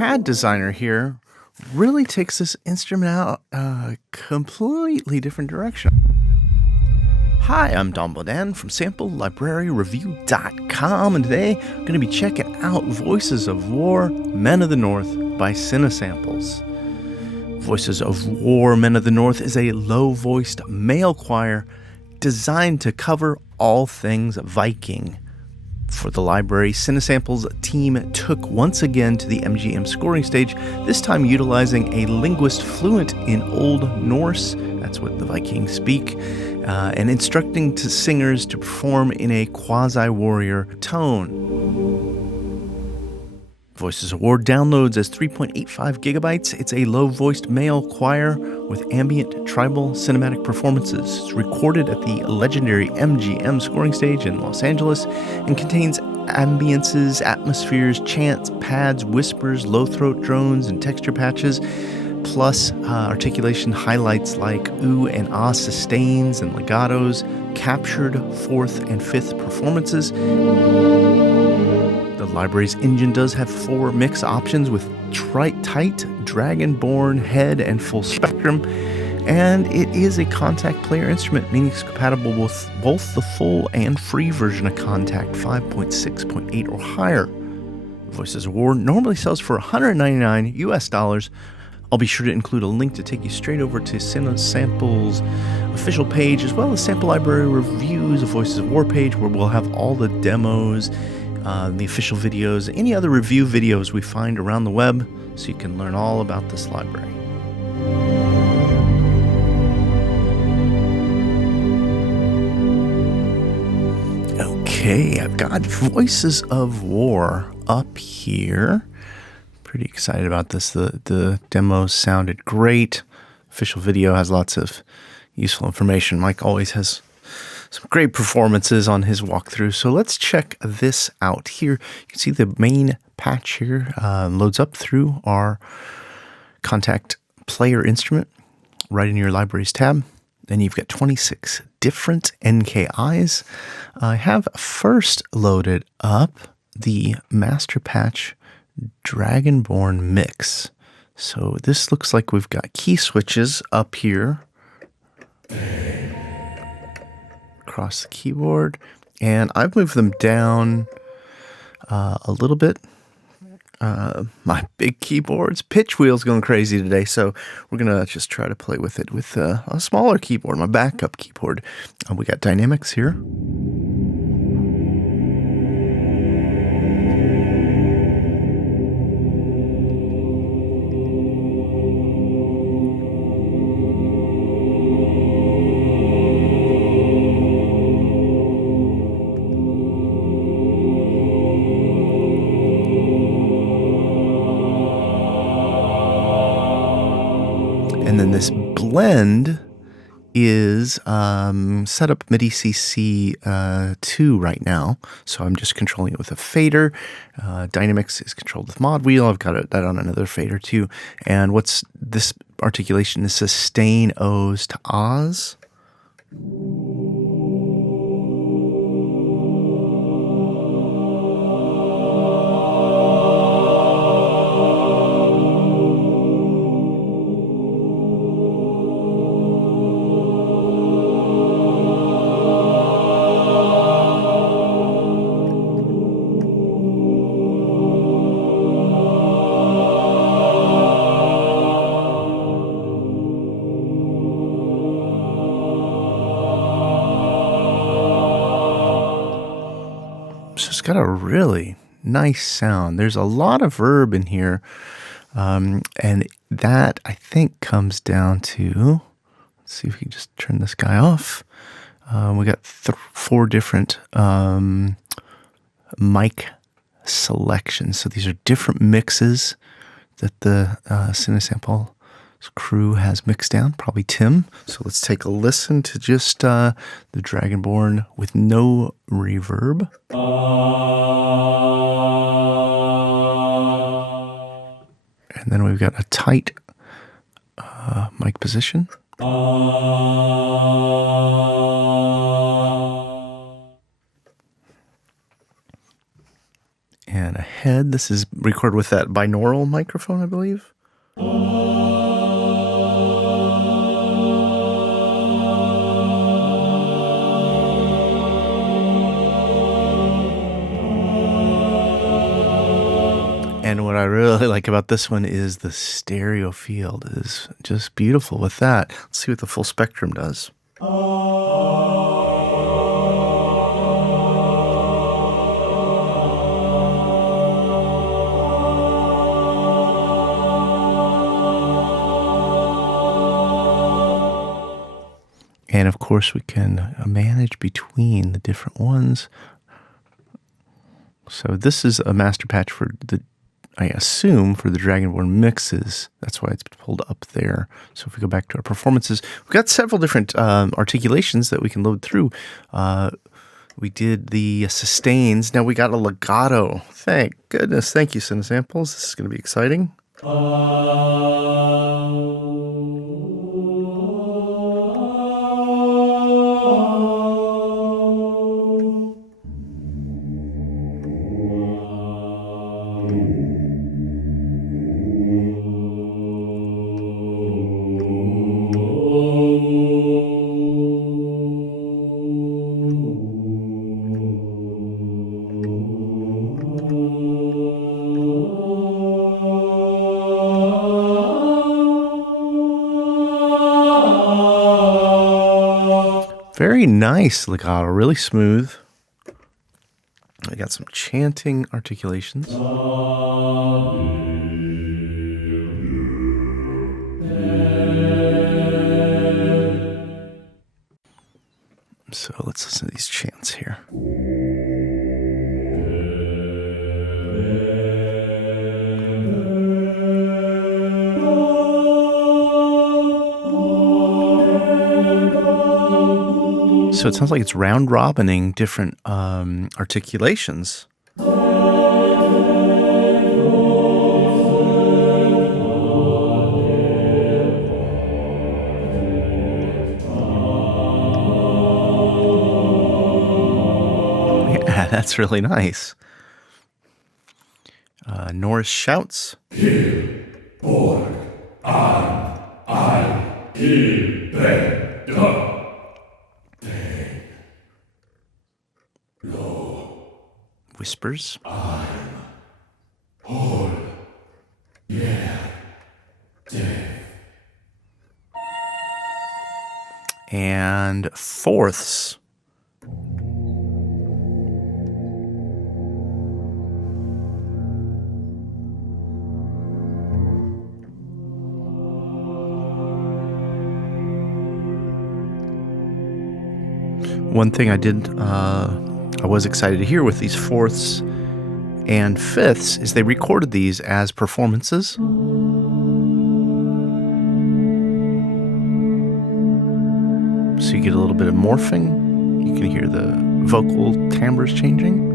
pad designer here really takes this instrument out a completely different direction. Hi, I'm Don Bodan from SampleLibraryReview.com, and today I'm going to be checking out Voices of War, Men of the North by Cinesamples. Voices of War, Men of the North is a low-voiced male choir designed to cover all things Viking. For the library, Cinesamples team took once again to the MGM scoring stage, this time utilizing a linguist fluent in Old Norse, that's what the Vikings speak, and instructing singers to perform in a quasi-warrior tone. Voices of War downloads as 3.85 gigabytes. It's a low-voiced male choir with ambient tribal cinematic performances. It's recorded at the legendary MGM scoring stage in Los Angeles and contains ambiences, atmospheres, chants, pads, whispers, low-throat drones, and texture patches, plus articulation highlights like ooh and ah sustains and legatos, captured fourth and fifth performances. The library's engine does have 4 mix options with tight, dragonborn, head, and full spectrum, and it is a Contact player instrument, meaning it's compatible with both the full and free version of Contact 5.6.8 or higher. Voices of War normally sells for $199 US. I'll be sure to include a link to take you straight over to Cinesamples' official page, as well as Sample Library Reviews, a Voices of War page, where we'll have all the demos, the official videos, any other review videos we find around the web, so you can learn all about this library. Okay, I've got Voices of War up here. Pretty excited about this. The demos sounded great. Official video has lots of useful information. Mike always has some great performances on his walkthrough. So let's check this out here. You can see the main patch here loads up through our Contact player instrument right in your libraries tab. Then you've got 26 different NKIs. I have first loaded up the master patch Dragonborn mix. So this looks like we've got key switches up here across the keyboard, and I've moved them down a little bit. My big keyboard's pitch wheel's going crazy today, so we're gonna just try to play with it with a smaller keyboard, my backup keyboard. We got dynamics here. And then this blend is set up MIDI CC 2 right now. So I'm just controlling it with a fader. Dynamics is controlled with mod wheel. I've got that on another fader too. And what's this articulation is sustain O's to Ahs. So it's got a really nice sound. There's a lot of verb in here, and that I think comes down to, let's see if we can just turn this guy off. We got 4 different mic selections. So these are different mixes that the Cinesamples crew has mixed down, probably Tim. So let's take a listen to just the Dragonborn with no reverb. And then we've got a tight mic position. And a head. This is recorded with that binaural microphone, I believe. And what I really like about this one is the stereo field is just beautiful with that. Let's see what the full spectrum does. And of course we can manage between the different ones. So this is a master patch for the, I assume, for the Dragonborn mixes. That's why it's pulled up there. So if we go back to our performances, we've got several different articulations that we can load through. We did the sustains. Now we got a legato. Thank goodness. Thank you, Cinesamples. This is going to be exciting. Very nice legato, really smooth. I got some chanting articulations. So let's listen to these chants here. So it sounds like it's round-robining different articulations. Yeah, that's really nice. Norse shouts. Whispers. And fourths. One thing I was excited to hear with these fourths and fifths is they recorded these as performances. So you get a little bit of morphing. You can hear the vocal timbres changing.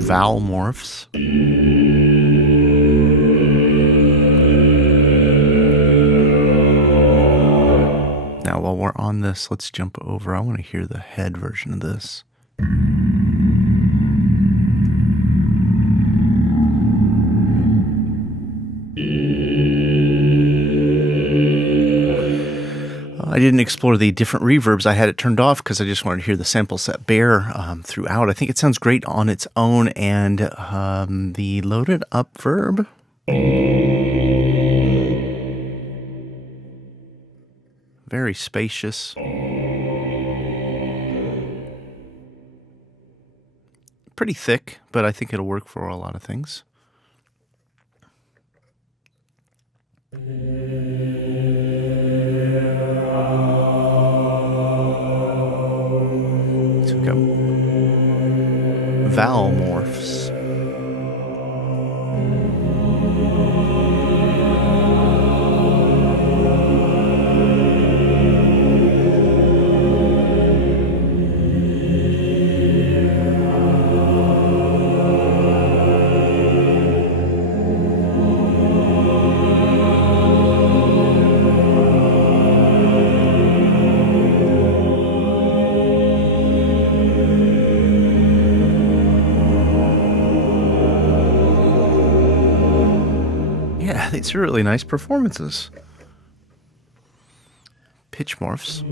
Vowel morphs. Now, while we're on this, let's jump over. I want to hear the head version of this. I didn't explore the different reverbs. I had it turned off because I just wanted to hear the sample set bare throughout. I think it sounds great on its own, and the loaded up verb. Very spacious. Pretty thick, but I think it'll work for a lot of things. So we got vowel morphs. these are really nice performances. Pitch morphs.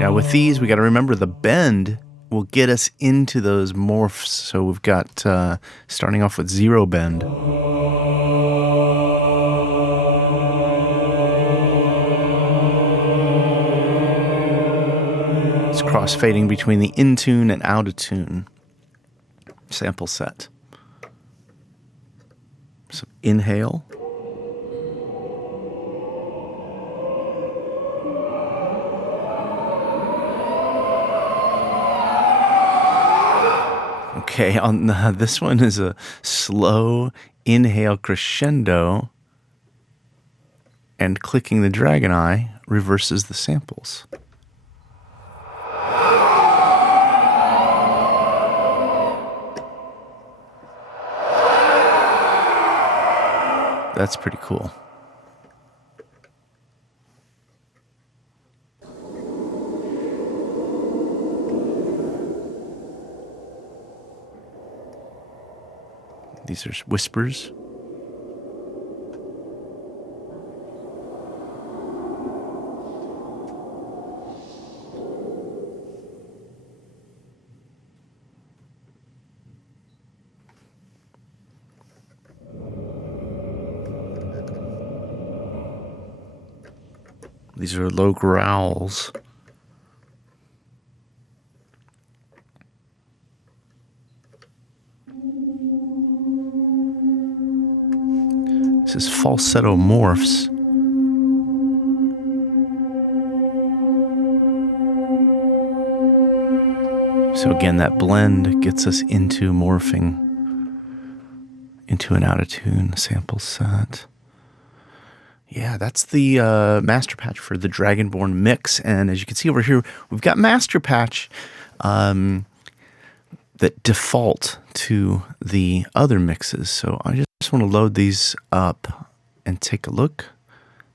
Now with these, we got to remember the bend will get us into those morphs. So we've got, starting off with 0 bend. It's crossfading between the in-tune and out-of-tune sample set. So inhale. Okay, on this one is a slow inhale crescendo, and clicking the dragon eye reverses the samples. That's pretty cool. These are whispers. These are low growls. This is falsetto morphs. So again, that blend gets us into morphing into an out-of-tune sample set. Yeah, that's the master patch for the Dragonborn mix. And as you can see over here, we've got master patch that default to the other mixes. So I just want to load these up and take a look.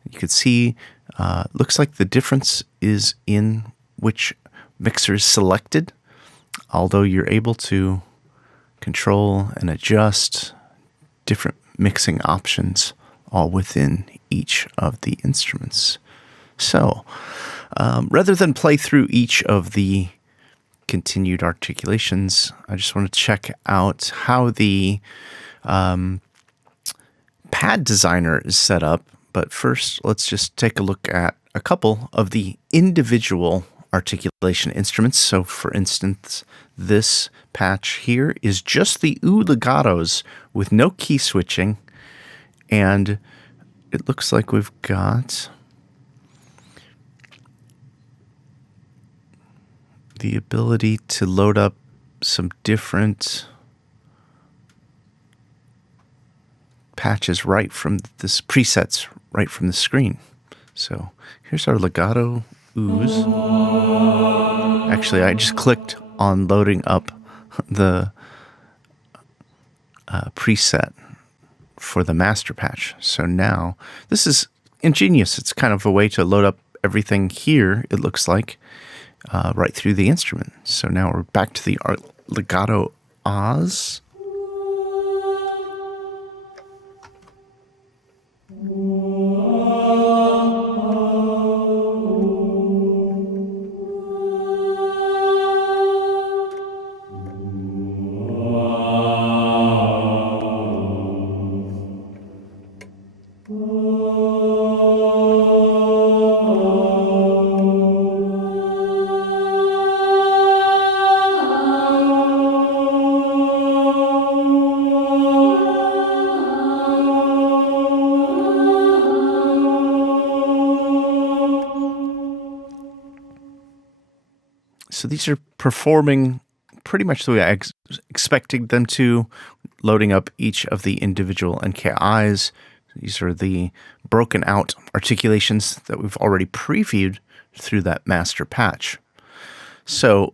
You can see, looks like the difference is in which mixer is selected, although you're able to control and adjust different mixing options all within each of the instruments. So, rather than play through each of the continued articulations, I just want to check out how the pad designer is set up. But first, let's just take a look at a couple of the individual articulation instruments. So, for instance, this patch here is just the legatos with no key switching, and it looks like we've got the ability to load up some different patches right from this presets right from the screen. So here's our legato ooze. Actually, I just clicked on loading up the preset for the master patch. So now this is ingenious. It's kind of a way to load up everything here, it looks like, right through the instrument. So now we're back to the legato Oz. So these are performing pretty much the way I expected them to, loading up each of the individual NKIs. These are the broken out articulations that we've already previewed through that master patch. So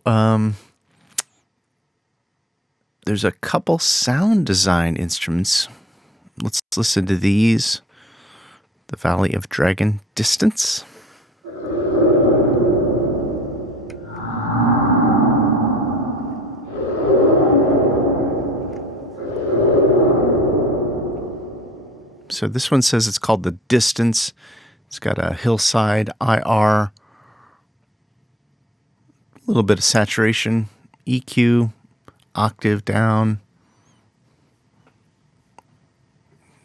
there's a couple sound design instruments. Let's listen to these. The Valley of Dragon Distance. So this one says it's called the distance. It's got a hillside, IR, a little bit of saturation, EQ, octave down.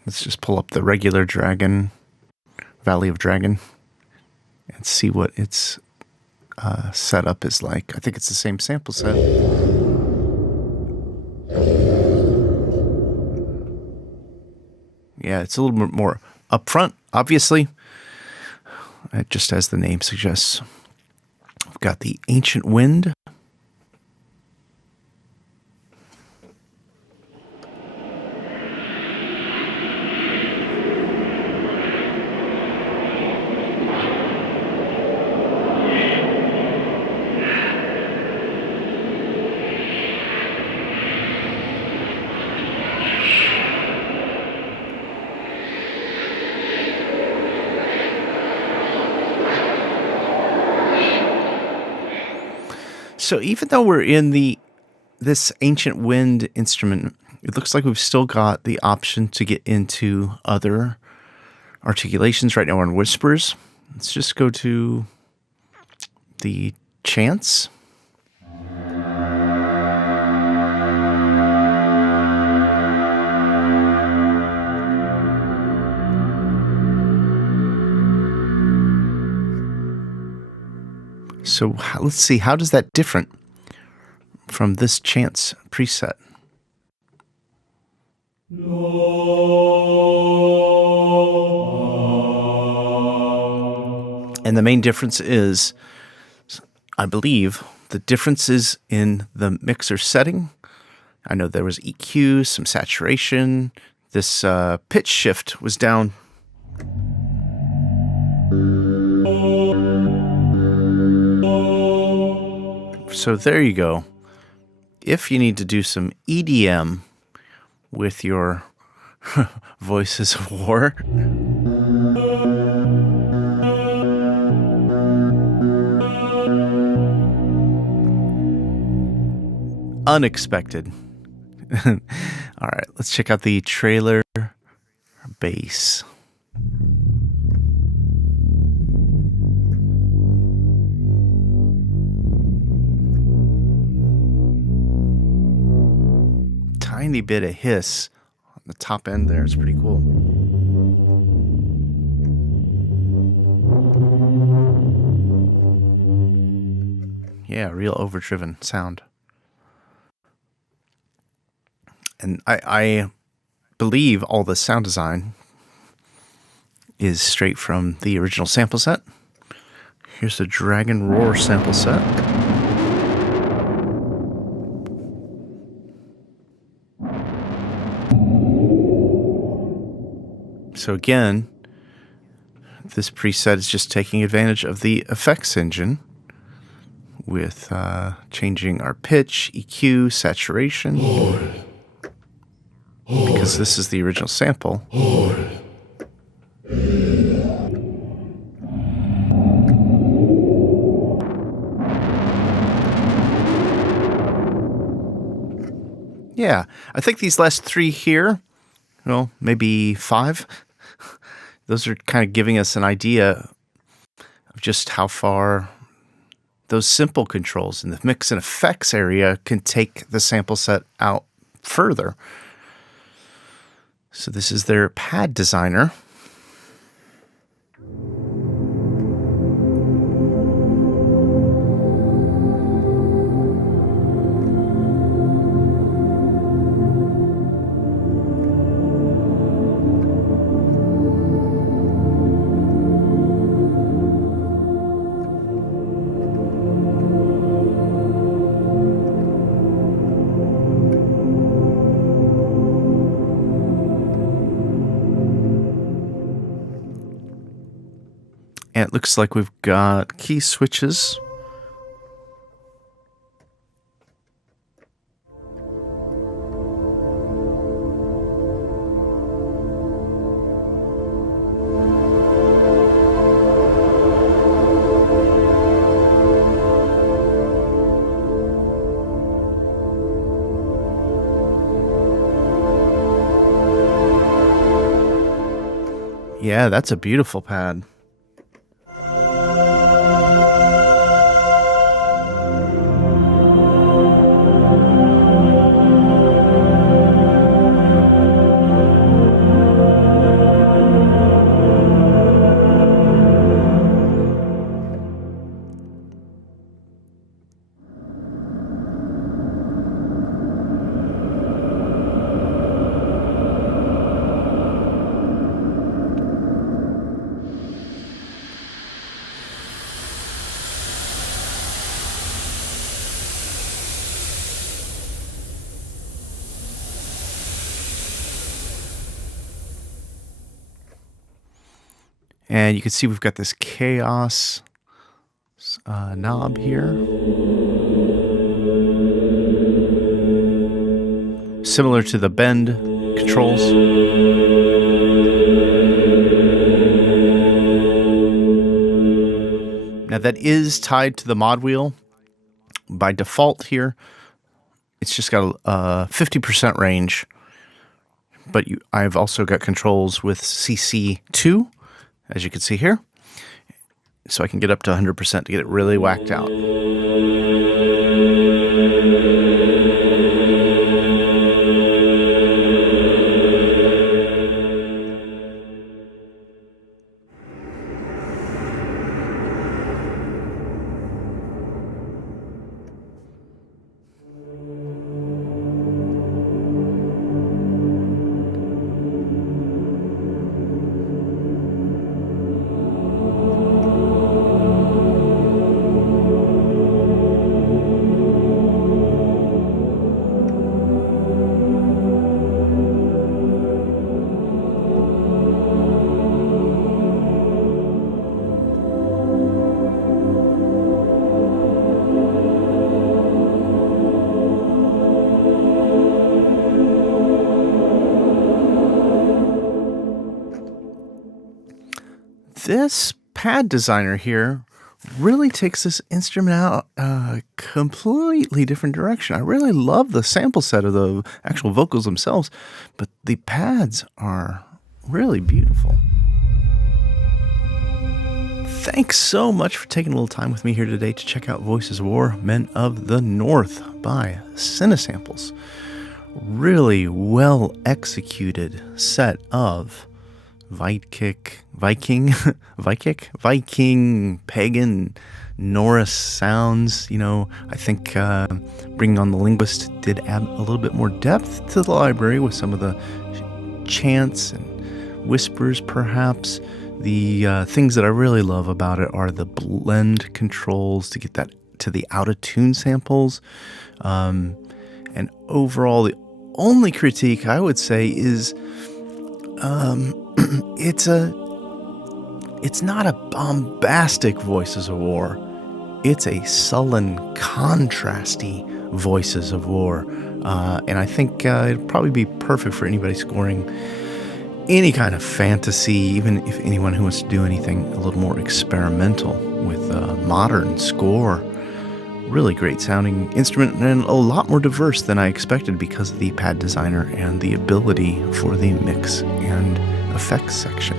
Let's just pull up the regular Dragon, Valley of Dragon, and see what its setup is like. I think it's the same sample set. Yeah, it's a little bit more upfront, obviously, just as the name suggests. We've got the Ancient Wind. So even though we're in this Ancient Wind instrument, it looks like we've still got the option to get into other articulations. Right now we're in whispers. Let's just go to the chants. So let's see, how does that different from this chants preset? And the main difference is, I believe, the difference is in the mixer setting. I know there was EQ, some saturation. This pitch shift was down. So there you go. If you need to do some EDM with your Voices of War, unexpected. All right, let's check out the trailer bass. Tiny bit of hiss on the top end there. It's pretty cool. Yeah, real overdriven sound. And I believe all the sound design is straight from the original sample set. Here's the Dragon Roar sample set. So again, this preset is just taking advantage of the effects engine with changing our pitch, EQ, saturation. Because this is the original sample. Yeah, I think these last three here, well, maybe five, those are kind of giving us an idea of just how far those simple controls in the mix and effects area can take the sample set out further. So this is their pad designer. And it looks like we've got key switches. Yeah, that's a beautiful pad. And you can see we've got this chaos knob here. Similar to the bend controls. Now that is tied to the mod wheel. By default here, it's just got a 50% range. But I've also got controls with CC2, as you can see here. So I can get up to 100% to get it really whacked out. This pad designer here really takes this instrument out a completely different direction. I really love the sample set of the actual vocals themselves, but the pads are really beautiful. Thanks so much for taking a little time with me here today to check out Voices of War, Men of the North by Cinesamples. Really well executed set of Viking, pagan, Norse sounds. You know, I think Bringing on the Linguist did add a little bit more depth to the library with some of the chants and whispers, perhaps. The things that I really love about it are the blend controls to get that to the out-of-tune samples. And overall, the only critique I would say is it's not a bombastic Voices of War. It's a sullen, contrasty Voices of War. And I think it'd probably be perfect for anybody scoring any kind of fantasy, even if anyone who wants to do anything a little more experimental with modern score. Really great sounding instrument and a lot more diverse than I expected because of the pad designer and the ability for the mix and effects section.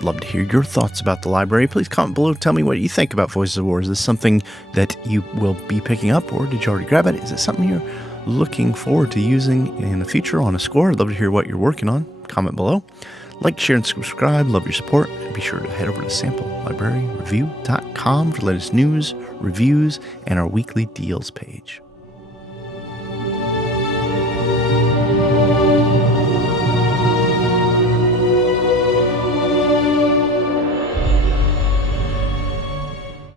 Love to hear your thoughts about the library. Please comment below. Tell me what you think about Voices of War. Is this something that you will be picking up, or did you already grab it? Is it something you're looking forward to using in the future on a score? I'd love to hear what you're working on. Comment below. Like, share, and subscribe. Love your support. And be sure to head over to samplelibraryreview.com for the latest news, reviews, and our weekly deals page.